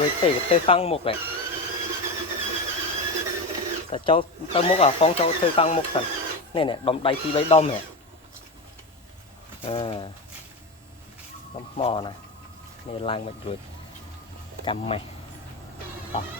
rồi tê phăng một nàyแต่เจ้าเต้ามกอ่ะฟ้องเจ้าเธอฟังมกสันเนี่ยดอมใดทีใบดอมเนี่ยดอมหมอนะนี่ล้างมาจุดจำไหมต่อ